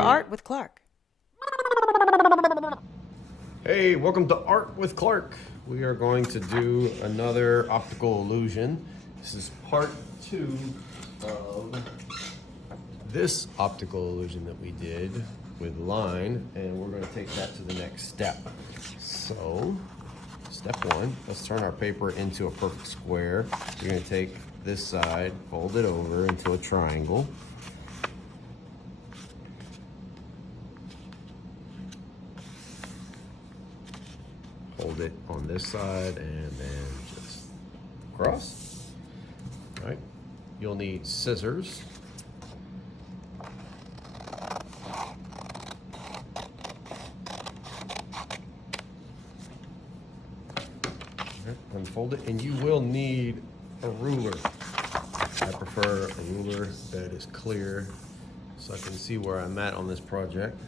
Art with Clark. Hey, welcome to Art with Clark. We are going to do another optical illusion. This is part 2 of this optical illusion that we did with line, and we're going to take that to the next step. So, step 1, let's turn our paper into a perfect square. You're going to take this side, fold it over into a triangle. Hold it on this side and then just cross. All right. You'll need scissors. Unfold it, and you will need a ruler. I prefer a ruler that is clear so I can see where I'm at on this project.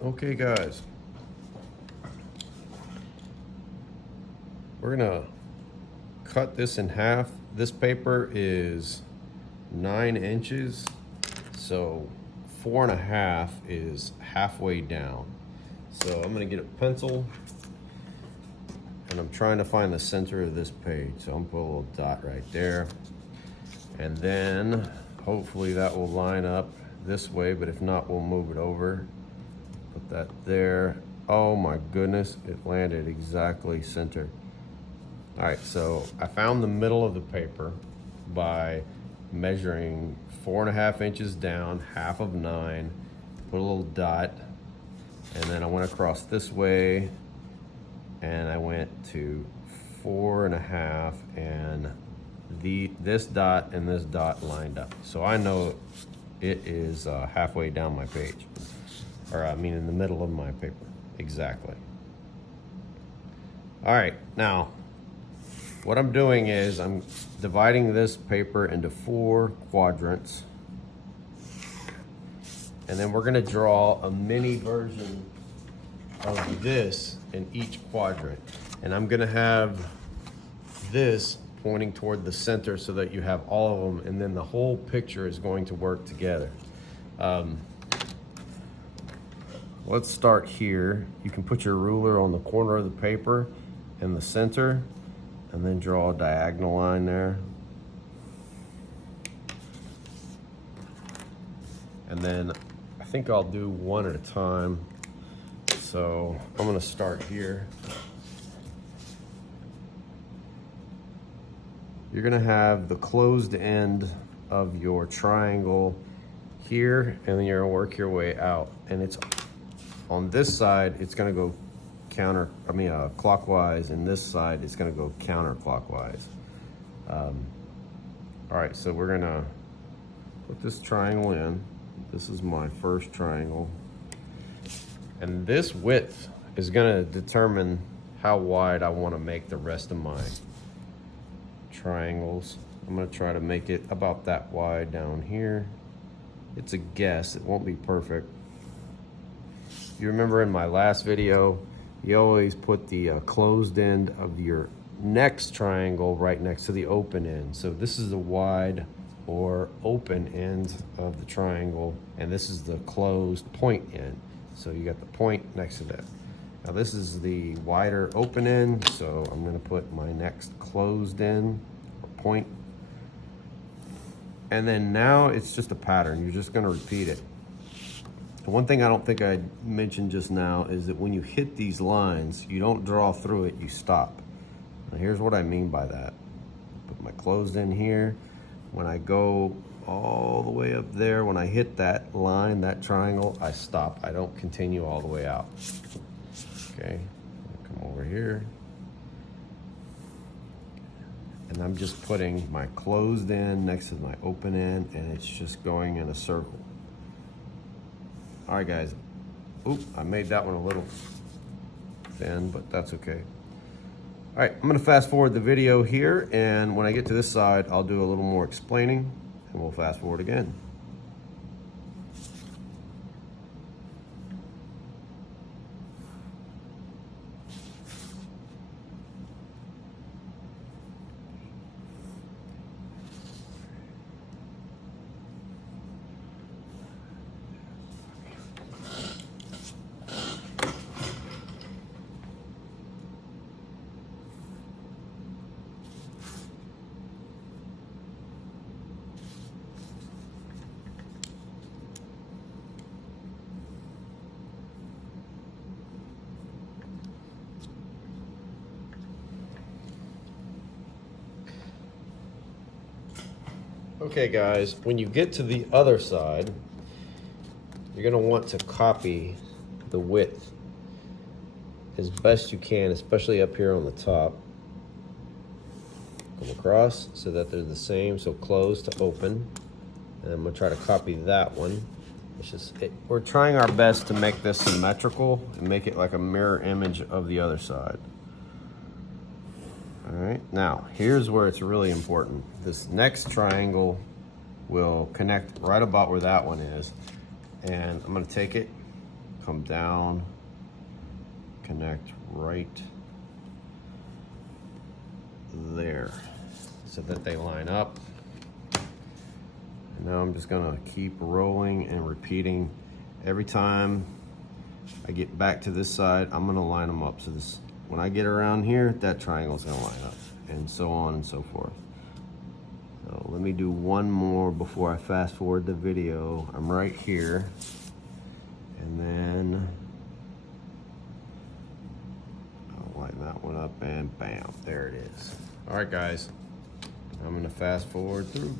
Okay, guys, we're gonna cut this in half. This paper is 9 inches, so 4.5 is halfway down. So I'm gonna get a pencil, and I'm trying to find the center of this page. So I'm gonna put a little dot right there, and then hopefully that will line up this way, but if not, we'll move it over. Put that there. Oh my goodness, it landed exactly center. All right, so I found the middle of the paper by measuring 4.5 inches down, half of 9, put a little dot, and then I went across this way, and I went to 4.5, and this dot and this dot lined up. So I know it is halfway down my page. Or I mean in the middle of my paper, exactly. All right, now, what I'm doing is I'm dividing this paper into 4 quadrants, and then we're gonna draw a mini version of this in each quadrant. And I'm gonna have this pointing toward the center so that you have all of them, and then the whole picture is going to work together. Let's start here. You can put your ruler on the corner of the paper in the center, and then draw a diagonal line there. And then I think I'll do one at a time. So I'm gonna start here. You're gonna have the closed end of your triangle here, and then you're gonna work your way out. And it's on this side, it's gonna go clockwise, and this side, it's gonna go counterclockwise. All right, so we're gonna put this triangle in. This is my first triangle. And this width is gonna determine how wide I wanna make the rest of my triangles. I'm gonna try to make it about that wide down here. It's a guess, it won't be perfect. You remember in my last video, you always put the closed end of your next triangle right next to the open end. So this is the wide or open end of the triangle, and this is the closed point end. So you got the point next to that. Now this is the wider open end, so I'm gonna put my next closed end or point. And then now it's just a pattern. You're just gonna repeat it. One thing I don't think I mentioned just now is that when you hit these lines, you don't draw through it, you stop. Now here's what I mean by that. Put my closed in here. When I go all the way up there, when I hit that line, that triangle, I stop. I don't continue all the way out. Okay, come over here. And I'm just putting my closed end next to my open end, and it's just going in a circle. All right, guys. Oop, I made that one a little thin, but that's okay. All right, I'm gonna fast forward the video here, and when I get to this side, I'll do a little more explaining, and we'll fast forward again. Okay guys, when you get to the other side, you're gonna want to copy the width as best you can, especially up here on the top. Come across so that they're the same, so close to open. And I'm gonna try to copy that one. It's just, we're trying our best to make this symmetrical and make it like a mirror image of the other side. All right, now here's where it's really important. This next triangle will connect right about where that one is. And I'm gonna take it, come down, connect right there so that they line up. And now I'm just gonna keep rolling and repeating. Every time I get back to this side, I'm gonna line them up. So this, when I get around here, that triangle's gonna line up, and so on and so forth. So let me do one more before I fast forward the video. I'm right here, and then I'll line that one up, and bam, there it is. All right, guys, I'm gonna fast forward through.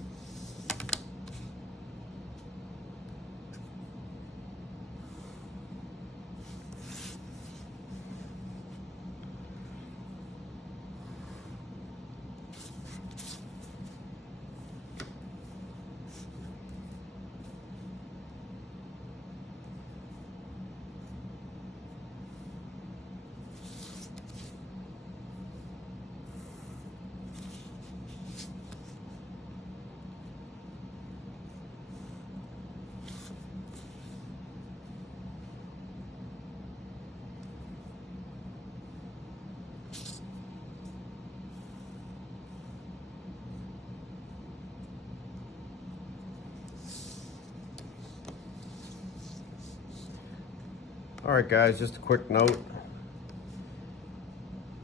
All right, guys, just a quick note.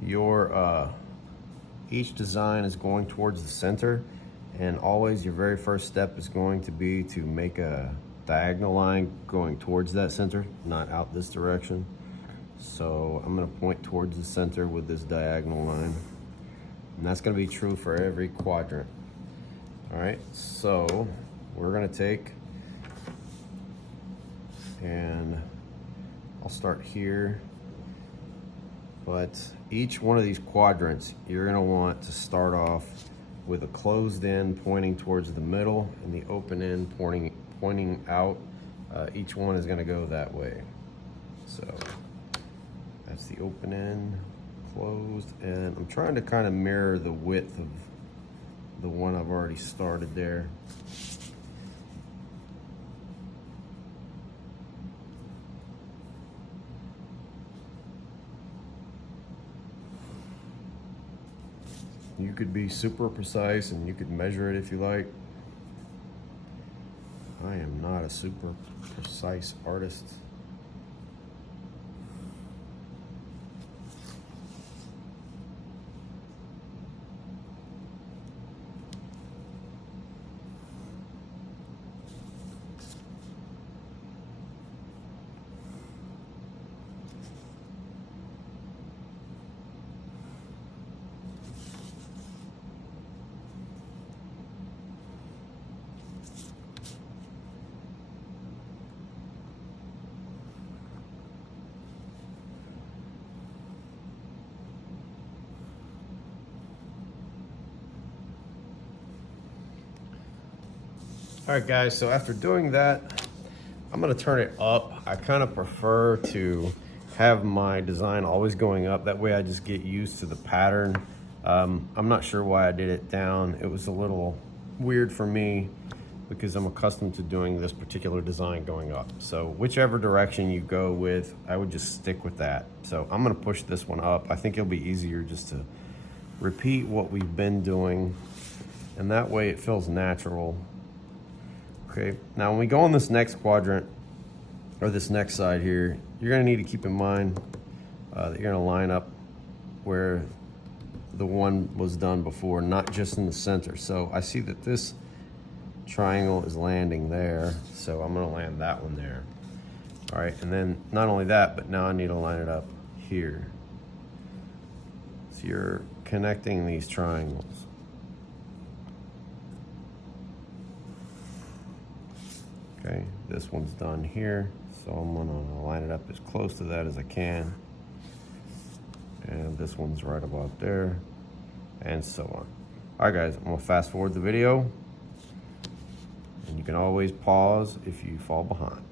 Your each design is going towards the center, and always your very first step is going to be to make a diagonal line going towards that center, not out this direction. So I'm gonna point towards the center with this diagonal line, and that's gonna be true for every quadrant. All right, so we're gonna take, and I'll start here, but each one of these quadrants, you're gonna want to start off with a closed end pointing towards the middle and the open end pointing out. Each one is gonna go that way. So that's the open end, closed, and I'm trying to kind of mirror the width of the one I've already started there. You could be super precise and you could measure it if you like. I am not a super precise artist. All right, guys, so after doing that, I'm gonna turn it up. I kind of prefer to have my design always going up. That way I just get used to the pattern. I'm not sure why I did it down. It was a little weird for me because I'm accustomed to doing this particular design going up. So whichever direction you go with, I would just stick with that. So I'm gonna push this one up. I think it'll be easier just to repeat what we've been doing, and that way it feels natural. Okay, now when we go on this next quadrant, or this next side here, you're gonna need to keep in mind that you're gonna line up where the one was done before, not just in the center. So I see that this triangle is landing there, so I'm gonna land that one there. All right, and then not only that, but now I need to line it up here. So you're connecting these triangles. Okay, this one's done here, so I'm gonna line it up as close to that as I can. And this one's right about there, and so on. All right, guys, I'm gonna fast forward the video, and you can always pause if you fall behind.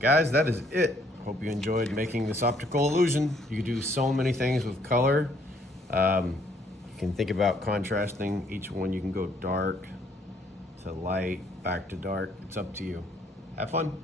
Guys, that is it. Hope you enjoyed making this optical illusion. You can do so many things with color. You can think about contrasting each one. You can go dark to light, back to dark. It's up to you. Have fun.